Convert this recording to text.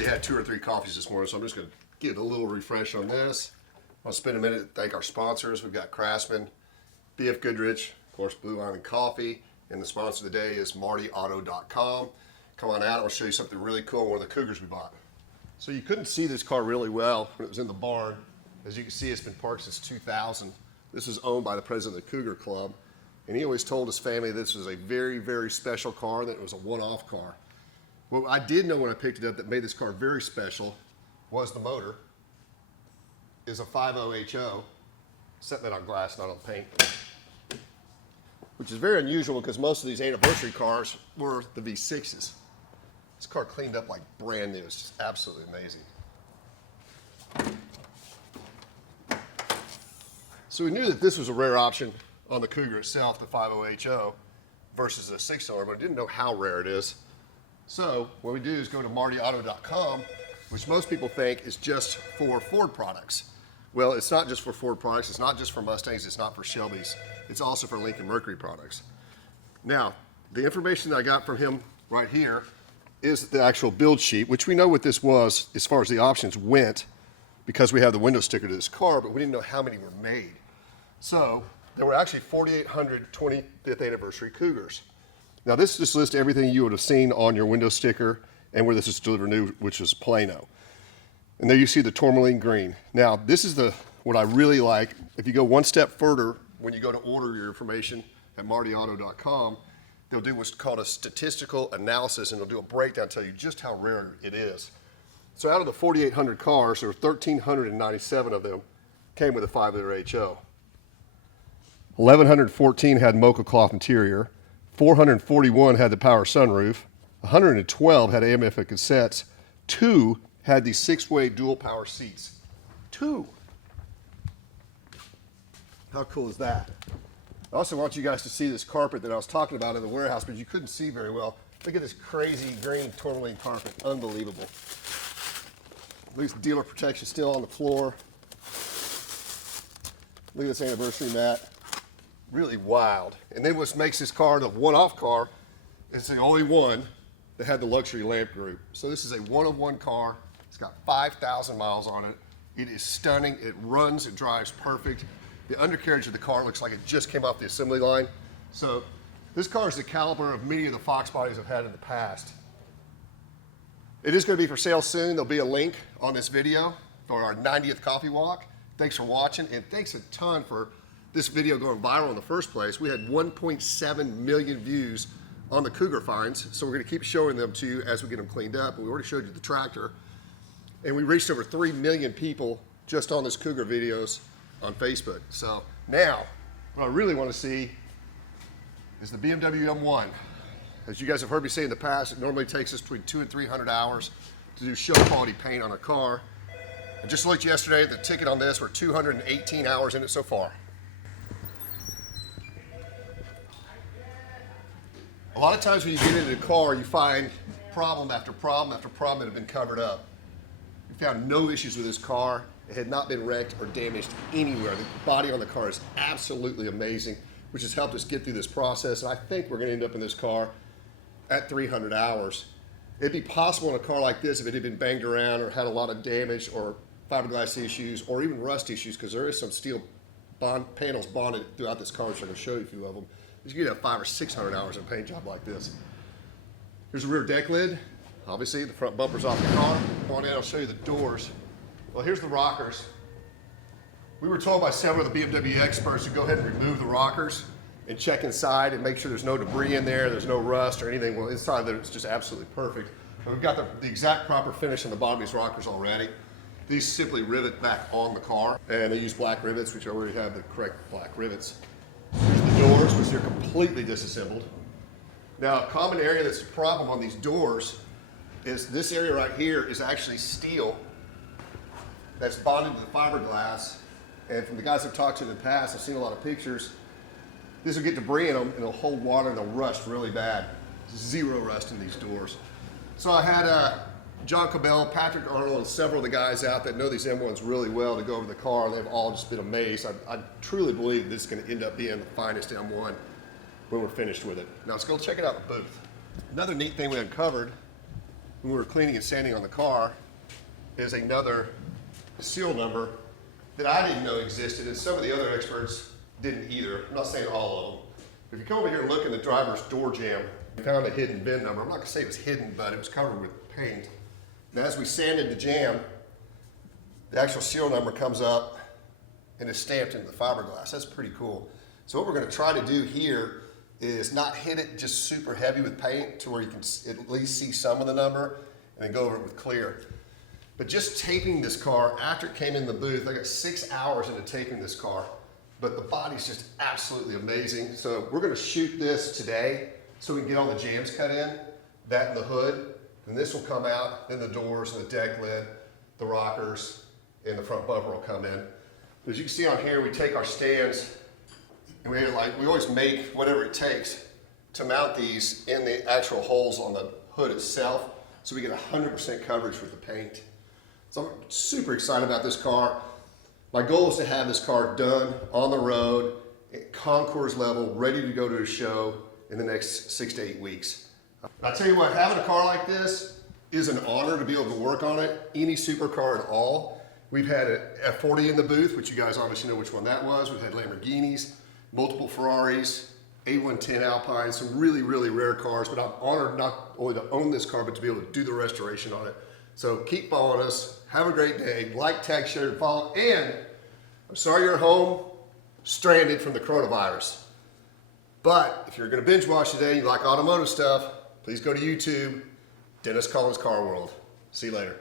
already had 2 or 3 coffees this morning, so I'm just going to get a little refresh on this. I'll spend a minute to thank our sponsors. We've got Craftsman, BF Goodrich, of course, Blue Island Coffee, and the sponsor of the day is MartyAuto.com. Come on out, I'll show you something really cool, one of the Cougars we bought. So you couldn't see this car really well when it was in the barn. As you can see, it's been parked since 2000. This is owned by the president of the Cougar Club, and he always told his family this was a very, very special car, that it was a one-off car. What I did know when I picked it up that made this car very special was the motor is a 5.0 HO, set that on glass, not on paint, which is very unusual because most of these anniversary cars were the V6s. This car cleaned up like brand new. It's just absolutely amazing. So we knew that this was a rare option on the Cougar itself, the 5.0 HO, versus a 6-cylinder, but I didn't know how rare it is. So what we do is go to MartyAuto.com, which most people think is just for Ford products. Well, it's not just for Ford products. It's not just for Mustangs. It's not for Shelbys. It's also for Lincoln Mercury products. Now, the information that I got from him right here is the actual build sheet, which we know what this was as far as the options went because we have the window sticker to this car, but we didn't know how many were made. So there were actually 4,800 25th anniversary Cougars. Now this just lists everything you would have seen on your window sticker and where this is delivered new, which is Plano. And there you see the tourmaline green. Now this is what I really like. If you go one step further, when you go to order your information at MartyAuto.com, they'll do what's called a statistical analysis, and they'll do a breakdown, tell you just how rare it is. So out of the 4,800 cars, there were 1,397 of them came with a 5-liter HO. 1,114 had mocha cloth interior. 441 had the power sunroof. 112 had AM/FM cassettes. 2 had these 6-way dual power seats. 2. How cool is that? I also want you guys to see this carpet that I was talking about in the warehouse, but you couldn't see very well. Look at this crazy green tourmaline carpet. Unbelievable. At least dealer protection still on the floor. Look at this anniversary mat. Really wild. And then what makes this car the one-off car is the only one that had the luxury lamp group. So this is a one-of-one car. It's got 5,000 miles on it. It is stunning. It runs, it drives perfect. The undercarriage of the car looks like it just came off the assembly line. So this car is the caliber of many of the Fox bodies I've had in the past. It is going to be for sale soon. There'll be a link on this video for our 90th coffee walk. Thanks for watching, and thanks a ton for this video going viral in the first place. We had 1.7 million views on the Cougar finds, so we're going to keep showing them to you as we get them cleaned up. And we already showed you the tractor, and we reached over 3 million people just on this Cougar videos on Facebook. So now, what I really want to see is the BMW M1. As you guys have heard me say in the past, it normally takes us between 200 and 300 hours to do show quality paint on a car. I just looked yesterday, the ticket on this, we're 218 hours in it so far. A lot of times when you get into the car, you find problem after problem after problem that have been covered up. We found no issues with this car. It had not been wrecked or damaged anywhere. The body on the car is absolutely amazing, which has helped us get through this process. And I think we're going to end up in this car at 300 hours. It'd be possible in a car like this if it had been banged around or had a lot of damage or fiberglass issues or even rust issues, because there is some steel panels bonded throughout this car, which I'm going to show you a few of them. You could have 500 or 600 hours in a paint job like this. Here's the rear deck lid. Obviously, the front bumper's off the car. Come on in, I'll show you the doors. Well, here's the rockers. We were told by several of the BMW experts to go ahead and remove the rockers and check inside and make sure there's no debris in there, there's no rust or anything. Well, inside there, it's just absolutely perfect. But we've got the exact proper finish on the bottom of these rockers already. These simply rivet back on the car, and they use black rivets, which already have the correct black rivets. Here's the doors, which are completely disassembled. Now, a common area that's a problem on these doors is this area right here is actually steel that's bonded to the fiberglass. And from the guys I've talked to in the past, I've seen a lot of pictures. This will get debris in them, and it'll hold water, and they'll rust really bad. Zero rust in these doors. So I had John Cabell, Patrick Arnold, and several of the guys out that know these M1s really well to go over the car, and they've all just been amazed. I truly believe this is going to end up being the finest M1 when we're finished with it. Now let's go check it out in the booth. Another neat thing we uncovered when we were cleaning and sanding on the car is another seal number that I didn't know existed, and some of the other experts didn't either. I'm not saying all of them. If you come over here and look in the driver's door jamb, we found a hidden VIN number. I'm not gonna say it was hidden, but it was covered with paint. And as we sanded the jamb, the actual seal number comes up and is stamped into the fiberglass. That's pretty cool. So what we're gonna try to do here is not hit it just super heavy with paint to where you can at least see some of the number, and then go over it with clear. But just taping this car after it came in the booth, I got 6 hours into taping this car, but the body's just absolutely amazing. So we're gonna shoot this today so we can get all the jams cut in, that and the hood, and this will come out, then the doors and the deck lid, the rockers, and the front bumper will come in. As you can see on here, we take our stands, and we always make whatever it takes to mount these in the actual holes on the hood itself, so we get 100% coverage with the paint. So I'm super excited about this car. My goal is to have this car done on the road, at concours level, ready to go to a show in the next 6 to 8 weeks. I'll tell you what, having a car like this is an honor to be able to work on it. Any supercar at all. We've had an F40 in the booth, which you guys obviously know which one that was. We've had Lamborghinis, multiple Ferraris, A110 Alpines, some really, really rare cars, but I'm honored not only to own this car, but to be able to do the restoration on it. So keep following us. Have a great day. Like, tag, share, and follow. And I'm sorry you're home, stranded from the coronavirus. But if you're gonna binge watch today, you like automotive stuff, please go to YouTube, Dennis Collins Car World. See you later.